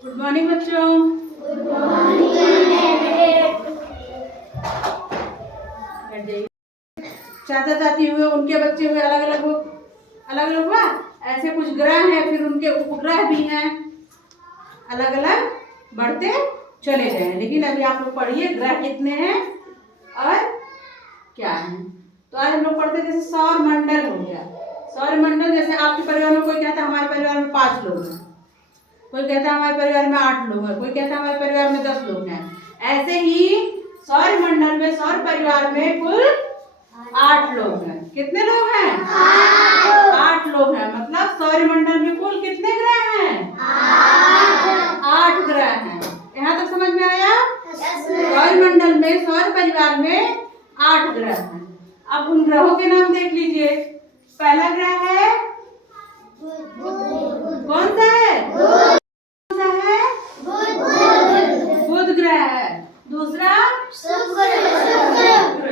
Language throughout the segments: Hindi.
गुड मॉर्निंग बच्चों। Good morning. चाचा चाची हुए, उनके बच्चे हुए, अलग अलग हुआ। ऐसे कुछ ग्रह हैं, फिर उनके उपग्रह भी हैं, अलग अलग बढ़ते चले गए। लेकिन अभी आप लोग पढ़िए ग्रह कितने हैं और क्या है। तो आज हम लोग पढ़ते जैसे सौर मंडल हो गया। सौर मंडल जैसे आपके परिवार में कोई कहता है हमारे परिवार में 5 लोग हैं, कोई कहता है हमारे परिवार में 8 लोग हैं, कोई कहता है हमारे परिवार में 10 लोग हैं। ऐसे ही सौर मंडल में, सौर परिवार में कुल 8 लोग हैं। कितने लोग हैं? 8 लोग हैं। मतलब सौर मंडल में कुल कितने ग्रह हैं? 8 ग्रह हैं। यहाँ तक समझ में आया? सौर मंडल में, सौर परिवार में 8 ग्रह हैं। अब उन ग्रहों के नाम देख लीजिए। पहला ग्रह है कौन सा है? कौन सा है? बुध ग्रह है। दूसरा शुक्र।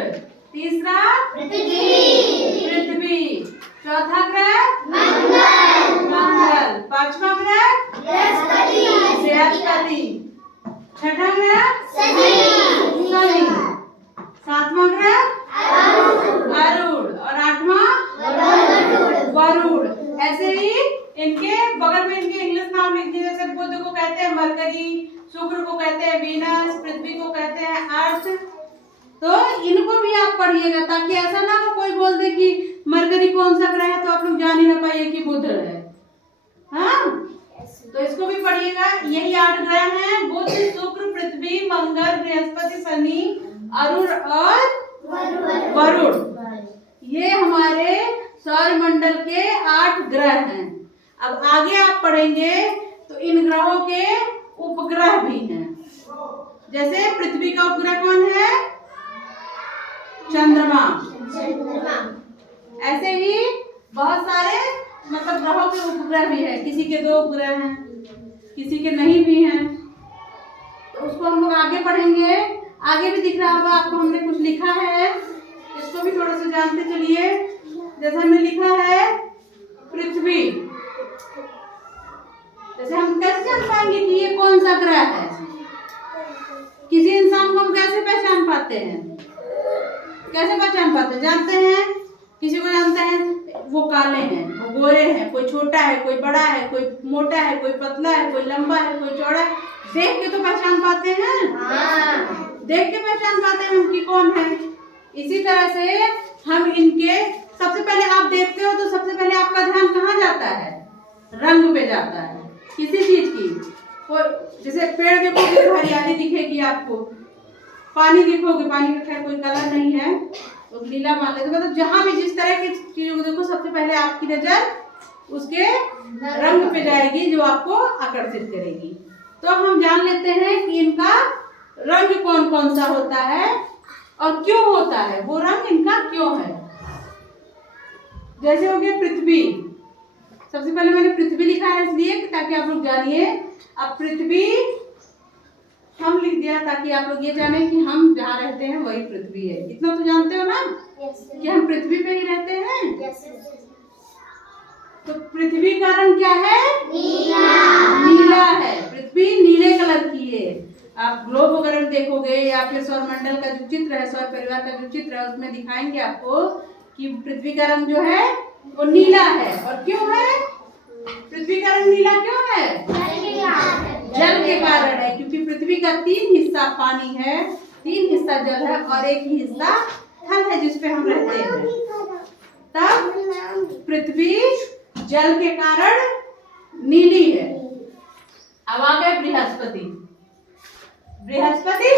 तीसरा पृथ्वी। चौथा ग्रह मंगल। पांचवा ग्रह बृहस्पति। छठा ग्रह शनि। सातवां ग्रह अरुण और 8वां वरुण। ऐसे ही इनके बगल में इनके इंग्लिश नाम लिख दिए। जैसे बुध को कहते हैं मरकरी, शुक्र को कहते हैं वीनस, पृथ्वी को कहते हैं अर्थ। तो इनको भी आप पढ़िएगा, ताकि ऐसा ना हो कोई बोल दे कि मरकरी कौन सा ग्रह है तो आप लोग जान ही ना पाइए कि बुध है। हाँ, तो इसको भी पढ़िएगा। यही 8 ग्रह हैं, बुध, शुक्र, पृथ्वी, मंगल, बृहस्पति, शनि, अरुण और वरुण। ये हमारे सौर मंडल के 8 ग्रह हैं। अब आगे आप पढ़ेंगे तो इन ग्रहों के उपग्रह भी हैं। जैसे पृथ्वी का उपग्रह कौन है? चंद्रमा। ऐसे ही बहुत सारे मतलब ग्रहों के उपग्रह भी है। किसी के 2 उपग्रह हैं, किसी के नहीं भी हैं। तो उसको हम लोग आगे पढ़ेंगे। आगे भी दिख रहा होगा आपको, हमने कुछ लिखा है, इसको भी थोड़ा सा जानते चलिए। जैसे हमने लिखा है पृथ्वी। जैसे हम कैसे जान पाएंगे कि ये कौन सा ग्रह है? किसी इंसान को हम कैसे पहचान पाते हैं? कैसे पहचान पाते हैं? जानते हैं, किसी को जानते हैं वो काले हैं, वो गोरे हैं, कोई छोटा है, कोई बड़ा है, कोई मोटा है, कोई पतला है, कोई लंबा है, कोई चौड़ा है। देख के तो पहचान पाते हैं। देख के पहचान पाते हैं हम कि कौन है। इसी तरह से हम इनके, सबसे पहले आप देखते हो तो सबसे पहले आपका ध्यान कहाँ जाता है? रंग पे जाता है किसी चीज की। कोई जैसे पेड़ देखोगे तो हरियाली दिखेगी आपको, पानी देखोगे, पानी का खैर कोई कलर नहीं है तो नीला मान लेते। मतलब जहां भी जिस तरह की चीजों को देखो, सबसे पहले आपकी नजर उसके रंग पे जाएगी जो आपको आकर्षित करेगी। तो हम जान लेते हैं कि इनका रंग कौन कौन सा होता है और क्यों होता है, वो रंग इनका क्यों है। जैसे हो गया पृथ्वी। सबसे पहले मैंने पृथ्वी लिखा है इसलिए ताकि आप लोग जानिए। अब पृथ्वी हम लिख दिया ताकि आप लोग ये जाने कि हम जहाँ रहते हैं वही पृथ्वी है। इतना तो जानते हो ना कि हम पृथ्वी पे ही रहते हैं। तो पृथ्वी का रंग क्या है? नीला है। पृथ्वी नीले कलर की है। आप ग्लोब वगैरह देखोगे या फिर सौर मंडल का जो चित्र है, सौर परिवार का जो चित्र है, उसमें दिखाएंगे आपको कि पृथ्वी का रंग जो है वो नीला है। और क्यों है पृथ्वी का रंग नीला? क्यों है? जल के कारण है। क्योंकि पृथ्वी का 3 हिस्सा पानी है, 3 हिस्सा जल है और 1 ही हिस्सा थल है जिसपे हम रहते हैं। तब पृथ्वी जल के कारण नीली है। अब आ गए बृहस्पति। बृहस्पति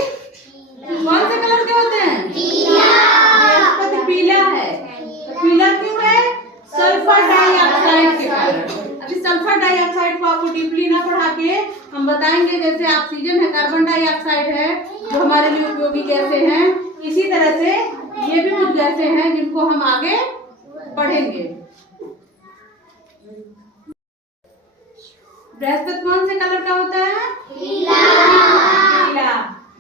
कौन से कलर के होते हैं? बृहस्पति पीला है। तो पीला क्यों है? सल्फर डाइऑक्साइड के कारण। अभी सल्फर डाइऑक्साइड को आपको डीपली ना पढ़ा के हम बताएंगे। जैसे ऑक्सीजन है, कार्बन डाइऑक्साइड है जो हमारे लिए उपयोगी गैसें हैं, इसी तरह से ये भी कुछ गैसें हैं जिनको हम आगे पढ़ेंगे। बृहस्पति कौन से कलर का होता है? पीला।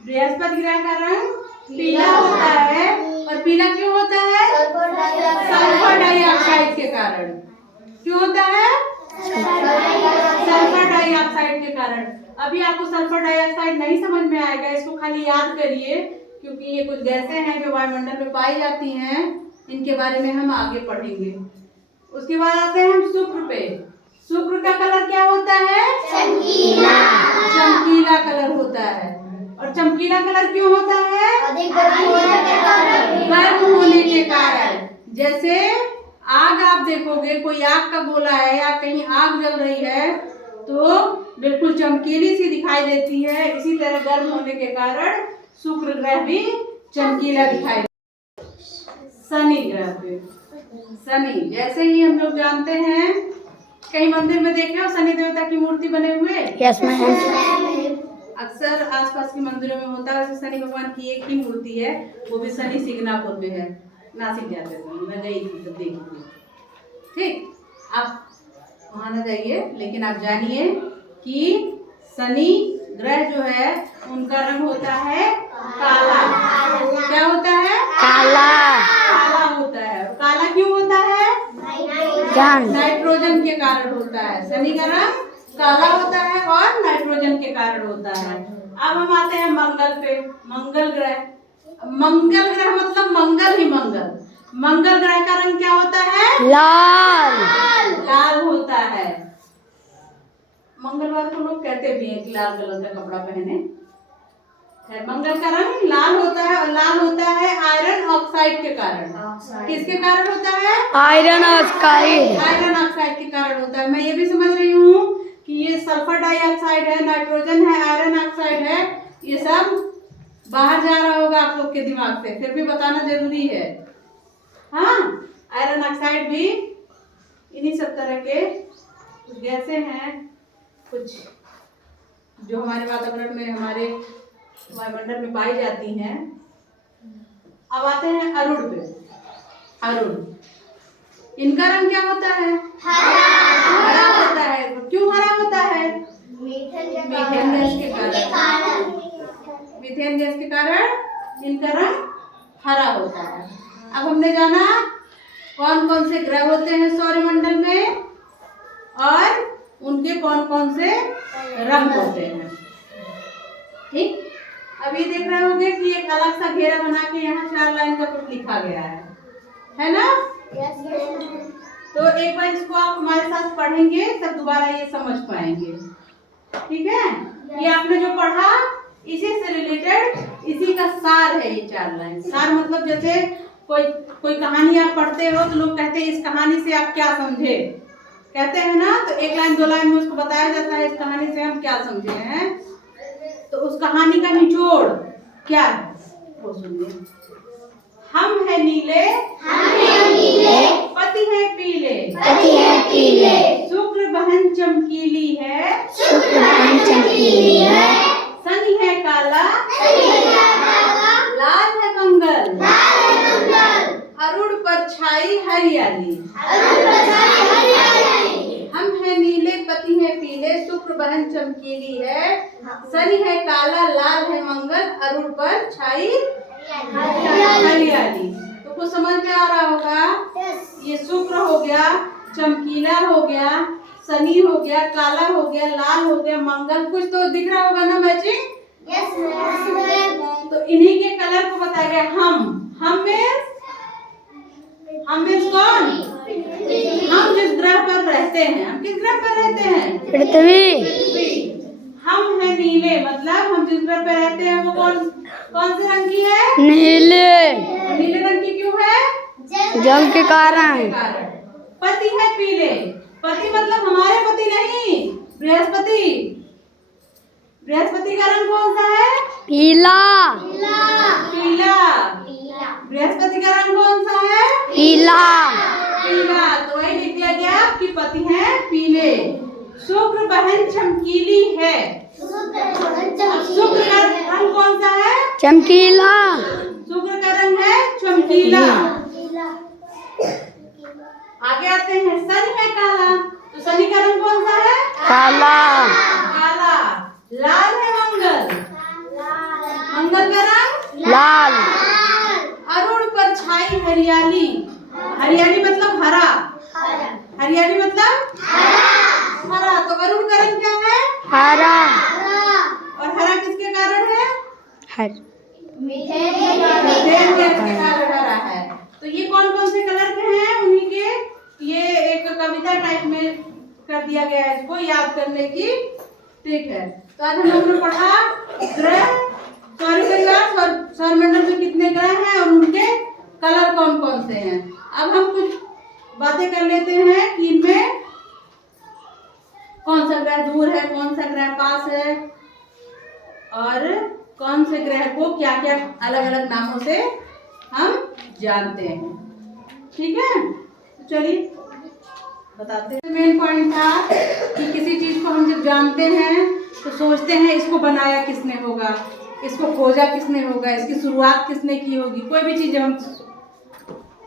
बृहस्पति ग्रह का रंग पीला होता है। और पीला क्यों होता है? सल्फर डाइऑक्साइड के कारण। क्यों होता है? सल्फर डाइऑक्साइड के के कारण। अभी आपको सल्फर डाइऑक्साइड नहीं समझ में आएगा, इसको खाली याद करिए, क्योंकि ये कुछ गैसें हैं जो वायुमंडल में पाई जाती हैं, इनके बारे में हम आगे पढ़ेंगे। उसके बाद आते हैं हम शुक्र पे। शुक्र का कलर क्या होता है? चमकीला। चमकीला कलर होता है। और चमकीला कलर क्यों होता है? गर्म होने के कारण। जैसे आग आप देखोगे, कोई आग का गोला है या कहीं आग जल रही है तो बिल्कुल चमकीली सी दिखाई देती है। इसी तरह गर्म होने के कारण शुक्र ग्रह भी चमकीला दिखाई देता है। शनि ग्रह पे, शनि जैसे ही हम लोग जानते हैं, कहीं मंदिर में देखे हो शनि देवता की मूर्ति बने हुए? Yes ma'am. अक्सर आसपास के मंदिरों में होता है। वैसे शनि भगवान की एक ही मूर्ति है, वो भी शनि सिग्नापुर में है, नासिक जाते थे, मैं गई थी तो देखी थी। ठीक, आप वहाँ न जाइए, लेकिन आप जानिए कि शनि ग्रह जो है उनका रंग होता है काला। क्या होता है? काला। काला होता है। और काला क्यों होता है? नाइट्रोजन के कारण होता है। शनि का रंग काला होता है और नाइट्रोजन के कारण होता है। अब हम आते हैं मंगल पे। मंगल ग्रह, मंगल ग्रह मतलब मंगल ही मंगल। मंगल ग्रह का रंग क्या होता है? लाल। लाल होता है। मंगलवार को लोग कहते भी हैं कि लाल कलर का कपड़ा पहने। मंगल का रंग लाल होता है, और लाल होता है आयरन ऑक्साइड के कारण। किसके कारण होता है? Iron oxide. आयरन ऑक्साइड के कारण होता है। मैं ये भी समझ रही हूँ कि ये सल्फर डाइऑक्साइड है, नाइट्रोजन है, आयरन ऑक्साइड है, ये सब बाहर जा रहा होगा आप लोग के दिमाग से, फिर भी बताना जरूरी है। हाँ, आयरन ऑक्साइड भी इन्हीं सब तरह के कुछ गैसें हैं, कुछ जो हमारे वातावरण में, हमारे वायुमंडल में पाई जाती हैं। अब आते हैं अरुण पे। अरुण, इनका रंग क्या होता है? हरा होता है। तो क्यों हरा होता है? मीथेन गैस के कारण। मीथेन गैस के कारण इनका रंग हरा होता है। अब हमने जाना कौन कौन से ग्रह होते हैं सौरमंडल में और उनके कौन कौन से रंग होते हैं। ठीक, अब ये देख रहे होंगे कि एक अलग सा घेरा बना के यहाँ 4 लाइन का कुछ लिखा गया है ना? तो एक बार इसको आप हमारे साथ पढ़ेंगे, तब दोबारा ये समझ पाएंगे। ठीक है, ये आपने जो पढ़ा इसी से रिलेटेड, इसी का सार है ये 4 लाइन। सार मतलब जैसे कोई कहानी आप पढ़ते हो तो लोग कहते हैं इस कहानी से आप क्या समझे, कहते हैं ना, तो 1 लाइन 2 लाइन में उसको बताया जाता है इस कहानी से हम क्या समझे हैं। तो उस कहानी का निचोड़ क्या है वो सुनिए। हम है नीले, पति है पीले, शुक्र बहन चमकीली है, शनि है काला, लाल है मंगल, अरुण पर छाई हरियाली। हम है नीले, पति है पीले, शुक्र बहन चमकीली है, शनि है काला, लाल है मंगल, अरुण पर छाई हरियाली। तो कुछ समझ में आ रहा होगा। ये शुक्र हो गया, चमकीला हो गया, शनि हो गया, काला हो गया, लाल हो गया, मंगल, कुछ तो दिख रहा होगा ना मैचिंग? तो इन्हीं के कलर को बताया गया। हम मीन्स कौन? हम जिस ग्रह पर रहते हैं। हम किस ग्रह पर रहते हैं? पृथ्वी। हम है नीले, मतलब हम जिस ग्रह पर रहते हैं वो कौन से रंग की है? नीले। नीले रंग की क्यों है? जल के कारण। पति है पीले, पति मतलब हमारे पति नहीं, बृहस्पति। बृहस्पति का रंग कौन सा है? पीला। बृहस्पति का रंग कौन सा है? पीला। तो वही लिख दिया गया कि पति है पीले। शुक्र बहन चमकीली है। शुक्र का रंग कौन सा है? चमकीला। शुक्र का रंग है चमकीला। आगे आते हैं, शनि है काला, तो शनि का रंग कौन सा है? काला। लाल है मंगल, मंगल का रंग लाल। अरुण पर छाई हरियाली, हरियाली मतलब हरा, हरियाली मतलब हरा, तो अरुण का रंग क्या है? हरा। और हरा किसके कारण है? हर मीथेन गैस के कारण हरा है। तो ये कौन कौन से कलर के हैं उन्हीं के, ये एक कविता टाइप में कर दिया गया है इसको याद करने की। ठीक है, तो आज हम लोगों ने पढ़ा ग्रह, सौरमंडल में कितने ग्रह हैं और उनके कलर कौन कौन से हैं। अब हम कुछ बातें कर लेते हैं कि इनमें कौन सा ग्रह दूर है, कौन सा ग्रह पास है, और कौन से ग्रह को क्या क्या अलग अलग नामों से हम जानते हैं। ठीक है, तो चलिए बताते हैं। मेन पॉइंट था कि किसी चीज को हम जब जानते हैं तो सोचते हैं इसको बनाया किसने होगा, इसको खोजा किसने होगा, इसकी शुरुआत किसने की होगी। कोई भी चीज हम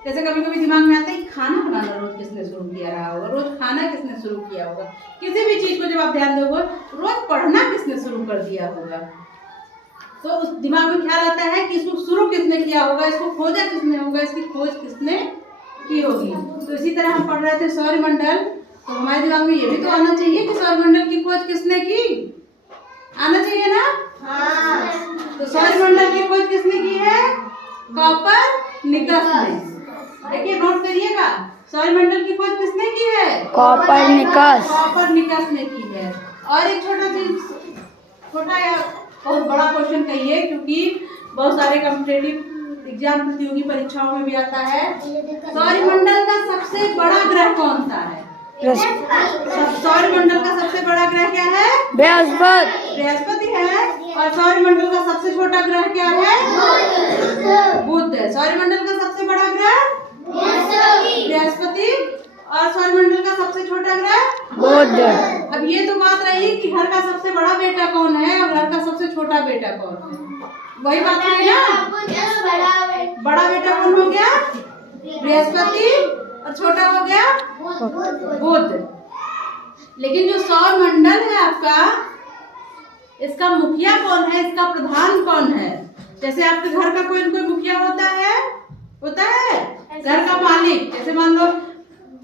जैसे कभी कभी दिमाग में आता है कि खाना बनाना रोज किसने शुरू किया रहा होगा, रोज खाना किसने शुरू किया होगा। किसी भी चीज को जब आप ध्यान दोगे, रोज पढ़ना किसने शुरू कर दिया होगा, तो उस दिमाग में ख्याल आता है कि इसको शुरू किसने किया होगा, इसको खोजा किसने होगा, इसकी खोज किसने की होगी। तो इसी तरह हम पढ़ रहे थे सौरमंडल, तो हमारे दिमाग में ये भी तो आना चाहिए कि सौरमंडल की खोज किसने की, आना चाहिए ना। हाँ। तो सौरमंडल की खोज किसने की है? कोपरनिकस ने। देखिए नोट करिएगा, सौरमंडल की खोज किसने की है? कोपरनिकस। कोपरनिकस ने की है। और एक छोटा या बहुत बड़ा क्वेश्चन कहिए, क्योंकि बहुत सारे कॉम्पिटिटिव एग्जाम प्रतियोगी परीक्षाओं में भी आता है। सौरमंडल का सबसे बड़ा ग्रह कौन सा है? सौरमंडल का सबसे बड़ा ग्रह क्या है? बृहस्पति है। और सौरमंडल का सबसे छोटा ग्रह क्या है? बुध है। सौरमंडल का सबसे बड़ा ग्रह बृहस्पति और सौरमंडल का सबसे छोटा ग्रह बुध। अब ये तो बात रही कि घर का सबसे बड़ा बेटा कौन है और घर का सबसे छोटा बेटा कौन है, वही बात है ना। बड़ा बेटा कौन हो गया? बृहस्पति, और छोटा हो गया बुध। लेकिन जो सौरमंडल है आपका, इसका मुखिया कौन है, इसका प्रधान कौन है? जैसे आपके घर का कोई न कोई मुखिया होता है घर का मालिक। जैसे मान लो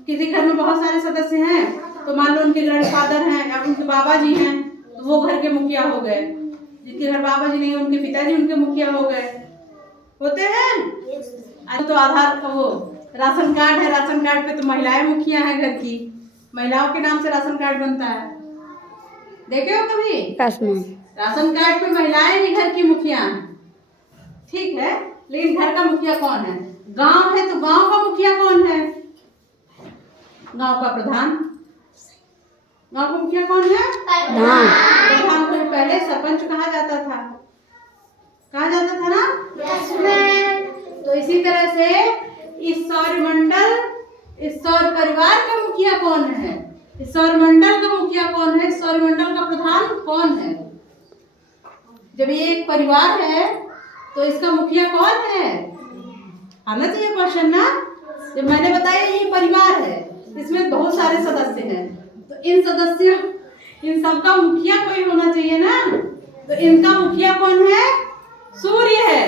किसी घर में बहुत सारे सदस्य हैं, तो मान लो उनके ग्रैंडफादर हैं या उनके बाबा जी हैं, तो वो घर के मुखिया हो गए। जिनके घर बाबा जी नहीं है, उनके पिताजी उनके मुखिया हो गए, होते हैं। आज तो आधार का वो राशन कार्ड है, राशन कार्ड पे तो महिलाएं मुखिया हैं घर की, महिलाओं के नाम से राशन कार्ड बनता है, देखे हो कभी? राशन कार्ड पे महिलाएं ही घर की मुखिया हैं। ठीक है, लेकिन घर का मुखिया कौन है? गांव है तो गांव का मुखिया कौन है? गांव का प्रधान। गांव का मुखिया कौन है? प्रधान को पहले सरपंच कहा जाता था ना। तो इसी तरह से इस सौर परिवार का मुखिया कौन है? इस सौरमंडल का मुखिया कौन है? इस सौरमंडल का प्रधान कौन है? जब ये एक परिवार है तो इसका मुखिया कौन है? आना चाहिए क्वेश्चन ना। जब मैंने बताया ये परिवार है, इसमें बहुत सारे सदस्य हैं, तो इन सबका मुखिया कोई होना चाहिए ना। तो इनका मुखिया कौन है? सूर्य है।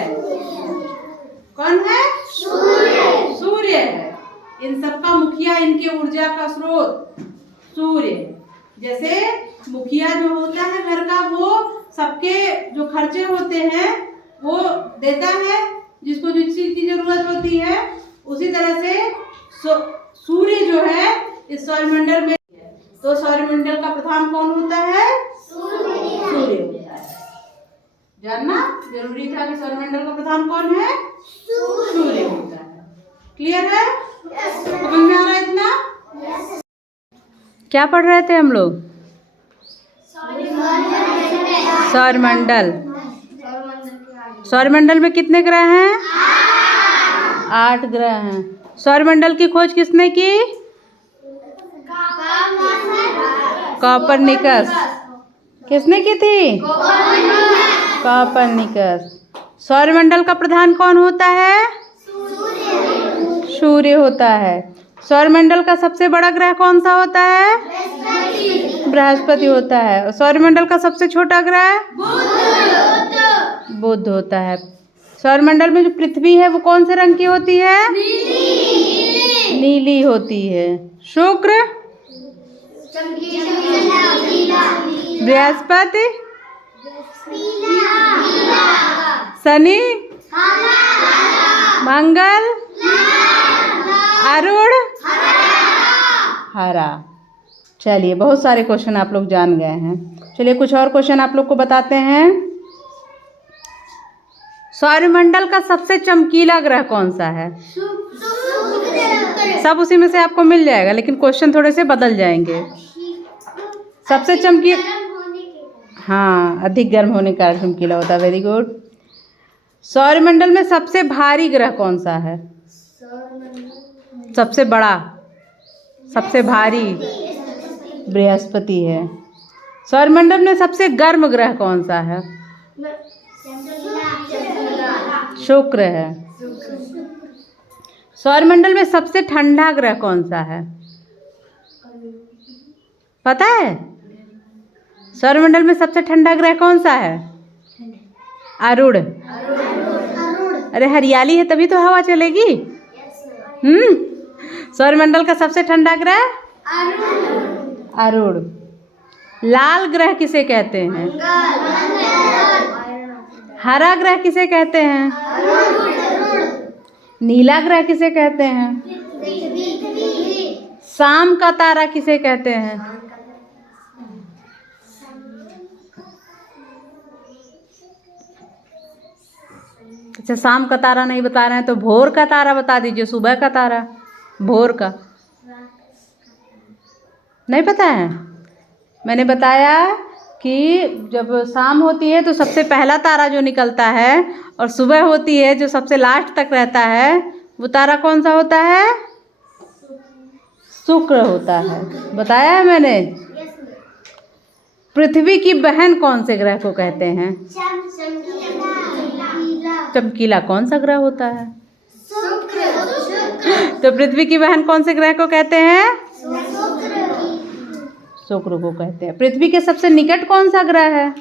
कौन है? सूर्य है। इन सबका मुखिया, इनके ऊर्जा का स्रोत सूर्य। जैसे मुखिया जो होता है घर का, वो सबके जो खर्चे होते हैं वो देता है, जिसको जिस चीज की जरूरत होती है। उसी तरह से सूर्य जो है इस सौरमंडल में, तो सौरमंडल का प्रधान कौन होता है? सूर्य होता है। जानना जरूरी था कि सौरमंडल का प्रधान कौन है? सूर्य होता है। क्लियर है? समझ में आ रहा है इतना? क्या पढ़ रहे थे हम लोग? सौरमंडल। सौरमंडल में कितने ग्रह हैं? 8 ग्रह हैं। सौरमंडल की खोज किसने की? कोपरनिकस। किसने की थी? कोपरनिकस। सौरमंडल का प्रधान कौन होता है? सूर्य होता है। सौरमंडल का सबसे बड़ा ग्रह कौन सा होता है? बृहस्पति होता है। सौरमंडल का सबसे छोटा ग्रह बुध होता है। सौरमंडल में जो पृथ्वी है वो कौन से रंग की होती है? नीली होती है। शुक्र बृहस्पति, शनि, मंगल, अरुण, हरा। चलिए, बहुत सारे क्वेश्चन आप लोग जान गए हैं। चलिए कुछ और क्वेश्चन आप लोग को बताते हैं। सौरमंडल का सबसे चमकीला ग्रह कौन सा है? सब उसी में से आपको मिल जाएगा, लेकिन क्वेश्चन थोड़े से बदल जाएंगे। सबसे चमकीला, हाँ, अधिक गर्म होने का चमकीला होता है। Very good. सौरमंडल में सबसे भारी ग्रह कौन सा है? सबसे बड़ा, सबसे भारी बृहस्पति है। सौरमंडल में सबसे गर्म ग्रह कौन सा है? शुक्र है। सौरमंडल में सबसे ठंडा ग्रह कौन सा है? पता है? सौरमंडल में सबसे ठंडा ग्रह कौन सा है? अरुण। अरे हरियाली है तभी तो हवा चलेगी। सौरमंडल का सबसे ठंडा ग्रह अरुण। लाल ग्रह किसे कहते हैं? हरा ग्रह किसे कहते हैं? नीला ग्रह किसे कहते हैं? शाम का तारा किसे कहते हैं? अच्छा, शाम का तारा नहीं बता रहे हैं तो भोर का तारा बता दीजिए। सुबह का तारा, भोर का नहीं पता है? मैंने बताया कि जब शाम होती है तो सबसे पहला तारा जो निकलता है, और सुबह होती है जो सबसे लास्ट तक रहता है, वो तारा कौन सा होता है? शुक्र होता है। बताया है मैंने। पृथ्वी की बहन कौन से ग्रह को कहते हैं? चमकीला कौन सा ग्रह होता है? तो पृथ्वी की बहन कौन से ग्रह को कहते हैं? शुक्र को कहते हैं। पृथ्वी के सबसे निकट कौन सा ग्रह है?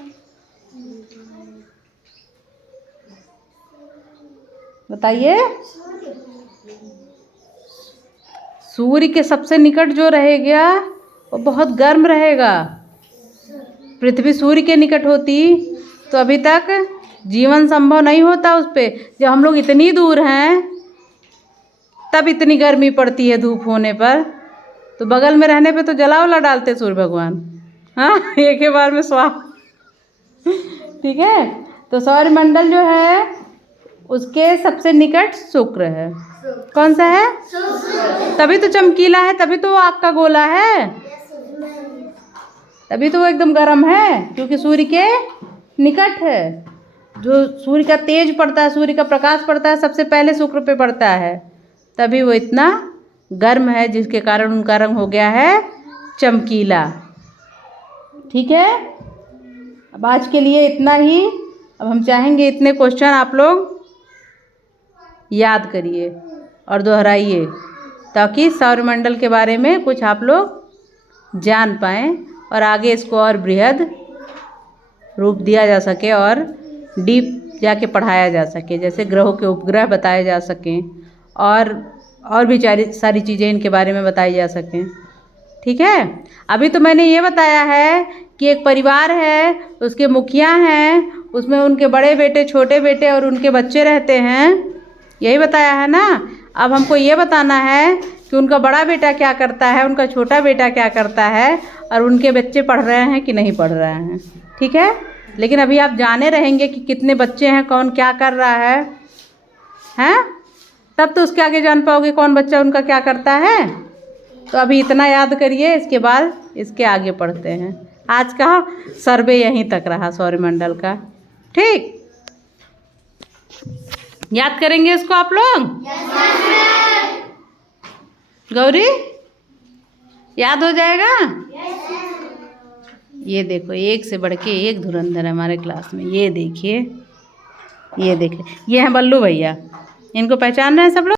बताइए। सूर्य के सबसे निकट जो रहेगा वो बहुत गर्म रहेगा। पृथ्वी सूर्य के निकट होती तो अभी तक जीवन संभव नहीं होता उस पे। जब हम लोग इतनी दूर हैं तब इतनी गर्मी पड़ती है धूप होने पर, तो बगल में रहने पे तो जला वला डालते सूर्य भगवान। हाँ, एक ही बार में स्वाहा। ठीक है, तो सौरमंडल जो है उसके सबसे निकट शुक्र है। कौन सा है? तभी तो चमकीला है, तभी तो वो आग का गोला है, तभी तो वो एकदम गर्म है, क्योंकि सूर्य के निकट है। जो सूर्य का तेज पड़ता है, सूर्य का प्रकाश पड़ता है, सबसे पहले शुक्र पे पड़ता है, तभी वो इतना गर्म है, जिसके कारण उनका रंग हो गया है चमकीला। ठीक है, अब आज के लिए इतना ही। अब हम चाहेंगे इतने क्वेश्चन आप लोग याद करिए और दोहराइए, ताकि सौरमंडल के बारे में कुछ आप लोग जान पाएँ और आगे इसको और बृहद रूप दिया जा सके और डीप जाके पढ़ाया जा सके। जैसे ग्रहों के उपग्रह बताए जा सकें और भी सारी चीज़ें इनके बारे में बताई जा सकें। ठीक है, अभी तो मैंने ये बताया है कि एक परिवार है, उसके मुखिया हैं, उसमें उनके बड़े बेटे, छोटे बेटे और उनके बच्चे रहते हैं, यही बताया है ना। अब हमको ये बताना है कि उनका बड़ा बेटा क्या करता है, उनका छोटा बेटा क्या करता है, और उनके बच्चे पढ़ रहे हैं कि नहीं पढ़ रहे हैं। ठीक है, लेकिन अभी आप जाने रहेंगे कि कितने बच्चे हैं, कौन क्या कर रहा है, हैं? तब तो उसके आगे जान पाओगे कौन बच्चा उनका क्या करता है। तो अभी इतना याद करिए, इसके बाद इसके आगे पढ़ते हैं। आज का सर्वे यहीं तक रहा सौरमंडल का। ठीक, याद करेंगे इसको आप लोग? गौरी, याद हो जाएगा? ये देखो, एक से बढ़ के एक धुरंधर है हमारे क्लास में। ये देखिए, ये देखिए, ये हैं बल्लू भैया। इनको पहचान रहे हैं सब लोग?